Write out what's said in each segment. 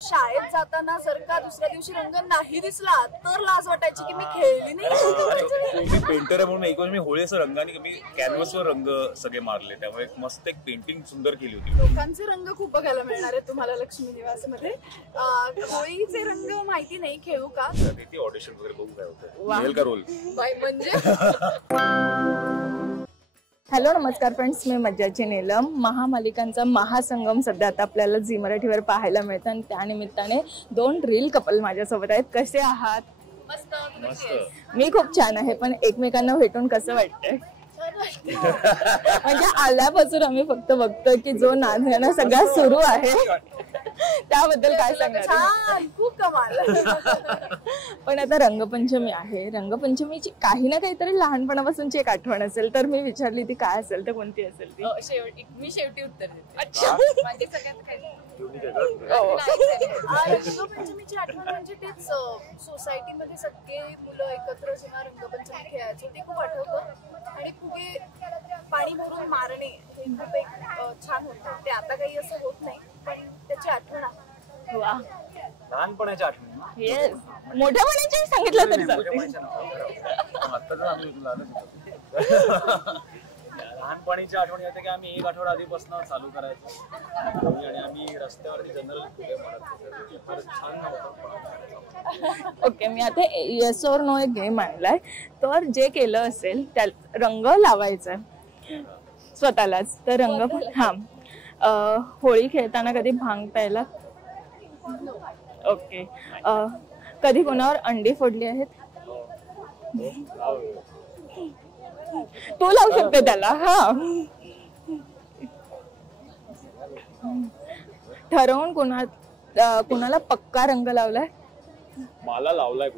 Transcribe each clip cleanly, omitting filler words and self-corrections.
शाळेत जाताना जर का दुसऱ्या दिवशी रंग नाही दिसला तर लाज वाटायची की मी खेळली नाही. मी पेंटर आहे म्हणून एक वेळ मी होळी असं रंगाने मी कॅनव्हसवर रंग सगळे मारले, त्यामुळे मस्त एक पेंटिंग सुंदर केली होती. लोकांचे रंग खूप बघायला मिळणार आहे तुम्हाला लक्ष्मी निवास मध्ये. होळीचे रंग माहिती नाही, खेळू का? ती ऑडिशन वगैरे बघू काय होतं का रोल म्हणजे. हॅलो नमस्कार फ्रेंड्स, मी मज्जाची नीलम. महामालिकांचा महासंगम सध्या आता आपल्याला झी मराठीवर पाहायला मिळतं आणि त्यानिमित्ताने दोन रील कपल माझ्यासोबत आहेत. कसे आहात? मस्त. मी खूप छान आहे, पण एकमेकांना भेटून कसं वाटतंय? म्हणजे आल्यापासून आम्ही फक्त बघतोय की जो नाचणं सगळा सुरू आहे त्याबद्दल काय सांगणार? खूप कमाल. पण आता रंगपंचमी आहे, रंगपंचमीची काही ना काहीतरी लहानपणापासूनची एक आठवण असेल, तर मी विचारली ती काय असेल तर कोणती असेल ती? मी शेवटी उत्तर देते. अच्छा, माझी सगळ्यात रंगपंचमीची आठवण म्हणजे तेच सोसायटीमध्ये सगळे मुलं एकत्र जेव्हा रंगपंचमी खेळायचो ते खूप आठवतं. आणि फुगे पाणी भरून मारणे हे खूप एक छान होतं. ते आता काही असं होत नाही, पण त्याची आठवण आहे. वा, लहानपणाची आठवण. येस, मोठ्यापणाची सांगितलं तरी चालते. लहानपणीची आठवण येते की आम्ही एक आठवडा आधीपासून चालू करायचो आणि आम्ही रस्त्यावरती जनरल फुगे मारत फार छान होतं. ओके, मी आता येस और नो एक गेम आणलाय. तर जे केलं असेल त्या रंग लावायचा स्वतःलाच. तर रंग हा होळी खेळताना कधी भांग प्यायला? ओके. कधी कोणावर अंडी फोडली आहेत? तू लावू शकते त्याला. हा, ठरवून कुणाला पक्का रंग लावलाय? मला लावलाय.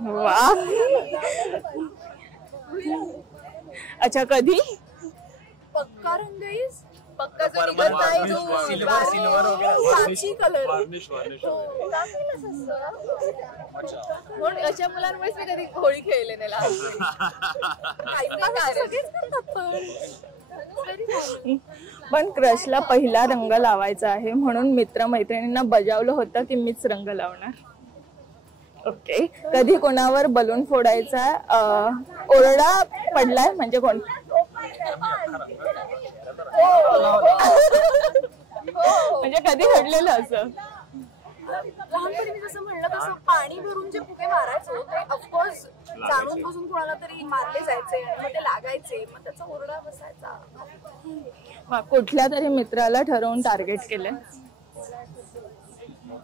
वा, अच्छा. कधी पक्का रंग पक्का अशा मुलांमुळेच मी कधी होळी खेळले नाही. पण क्रशला पहिला रंग लावायचा आहे म्हणून मित्रमैत्रिणींना बजावलं होतं की मीच रंग लावणार. ओके. कधी कोणावर बलून फोडायचा ओरडा पडलाय? म्हणजे कोण? म्हणजे कधी घडलेलं असं? लहानपणी मी जसं म्हणलं तसं पाणी भरून जे फुगे मारायचो ते ऑफकोर्स जाणून बसून कोणाला तरी मारले जायचे आणि मग ते लागायचे, मग त्याचा ओरडा बसायचा. कुठल्या तरी मित्राला ठरवून टार्गेट केलंय?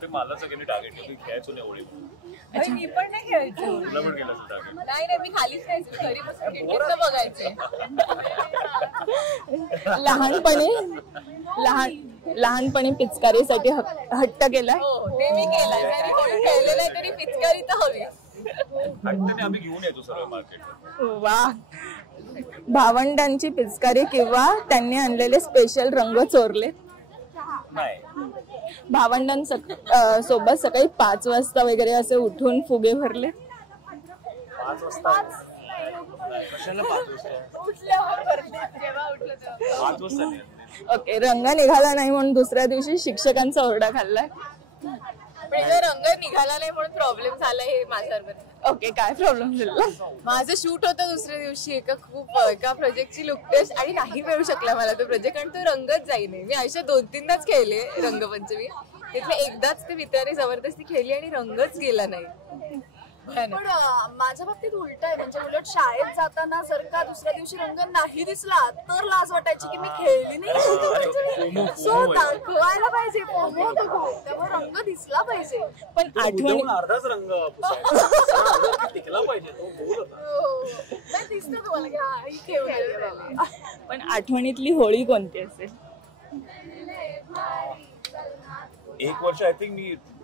मला सगळ्यांनी टार्गेट खेळायचो नाही होळी. मी पण नाही खेळायचो. नाही, मी खालीच खायचो, घरी बसून बघायचे. लहानपणी पिचकारीसाठी हट्ट केला? ते मी केलाय. खेळले नाही तरी पिचकारी तर हवी. आम्ही घेऊन येतो सर्व मार्केट. वा, भावंडांची पिचकारी किंवा त्यांनी आणलेले स्पेशल रंग चोरले? नाही. भावंडांसोबत सकाळी 5 वाजता वगैरे असे उठून फुगे भरले? 5 वाजता? कशाला 5 वाजता? उठल्यावर भरले, जेव्हा उठलं तेव्हा. 5 वाजता. ओके. रंग निघाला नाही म्हणून दुसऱ्या दिवशी शिक्षकांचा ओरडा खाल्लाय? म्हणजे रंग निघाला नाही म्हणून प्रॉब्लेम झाला हे माझ्यावर. ओके, काय प्रॉब्लेम झाला? माझं शूट होतं दुसऱ्या दिवशी एका प्रोजेक्टची लुक टेस्ट आणि नाही मिळू शकला मला तो प्रोजेक्ट, कारण तो रंगच जाई नाही. मी आयुष्यात 2-3दाच खेळले रंगपंचमी, तिथले एकदाच ते मित्राने जबरदस्ती खेळली आणि रंगच गेला नाही. पण माझ्या बाबतीत उलट आहे. म्हणजे उलट शाळेत जाताना जर का दुसऱ्या दिवशी रंग नाही दिसला तर लाज वाटायची की मी खेळली नाही. सो दाखवायला पाहिजे, त्यामुळे रंग दिसला पाहिजे. पण आठवण अर्धाच रंग टिकला पाहिजे. दिसतं तुम्हाला की हा ही खेळली. पण आठवणीतली होळी कोणती असेल? एक वर्ष आय थिंक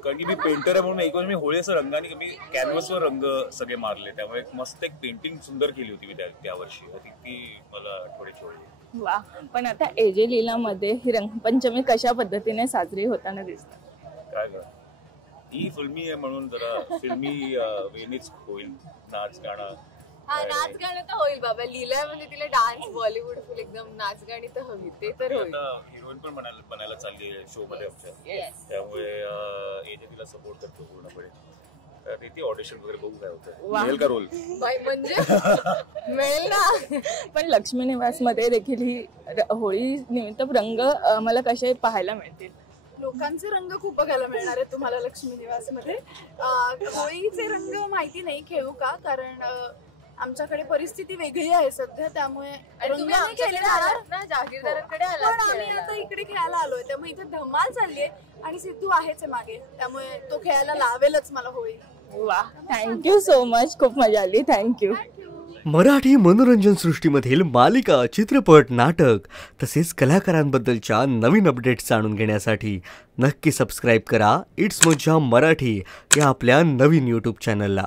कारण की मी पेंटर आहे म्हणून एक वर्ष मी होळी असं रंगाने मी कॅनव्हसवर रंग सगळे मारले, त्यामुळे मस्त एक पेंटिंग सुंदर केली होती मी त्या वर्षी. ती मला आठवड्याची होळी. वा, पण आता एजे लीला मध्ये ही रंगपंचमी कशा पद्धतीने साजरी होताना दिसते? काय ग, ही फिल्मी आहे म्हणून जरा फिल्मी वेनीच होईल. नाच गाणं हा नाच गाणं तर होईल बाबा. लीला म्हणजे तिला डान्स बॉलिवूड फुल एकदम नाच गाणी तर हवी, ते तर होईल. हिरोईन पण बनायला चालली शो मध्ये आमच्या, त्यामुळे एजे तिला सपोर्ट करतो पूर्णपणे. ती ऑडिशन वगैरे बघू काय होतं, मिळेल का रोल बाई म्हणजे मिळेल ना. पण लक्ष्मी निवास मध्ये देखील ही होळी निमित्त रंग मला कसे पाहायला मिळतील? लोकांचे रंग खूप बघायला मिळणार आहेत तुम्हाला लक्ष्मी निवास मध्ये. होळीचे रंग माहिती नाही खेळू का, कारण आमच्याकडे परिस्थिती वेगळी आहे सध्या, त्यामुळे रंग नाही खेळले जाणार ना, जागीरदारांकडे पण आला. आम्ही आता इकडे खेळायला आलोय, त्यामुळे इथे धमाल चाललीये आणि सिद्धू आहेच आहे मागे, त्यामुळे तो खेळायला लावेलच मला होळी. वा, थँक्यू सो मच, खूप मजा आली, थँक्यू. मराठी मनोरंजन सृष्टीमधील मालिका, चित्रपट, नाटक तसेच कलाकारांबद्दलच्या नवीन अपडेट्स जाणून घेण्यासाठी नक्की सबस्क्राईब करा इट्स मज्जा मराठी या आपल्या नवीन यूट्यूब चॅनलला.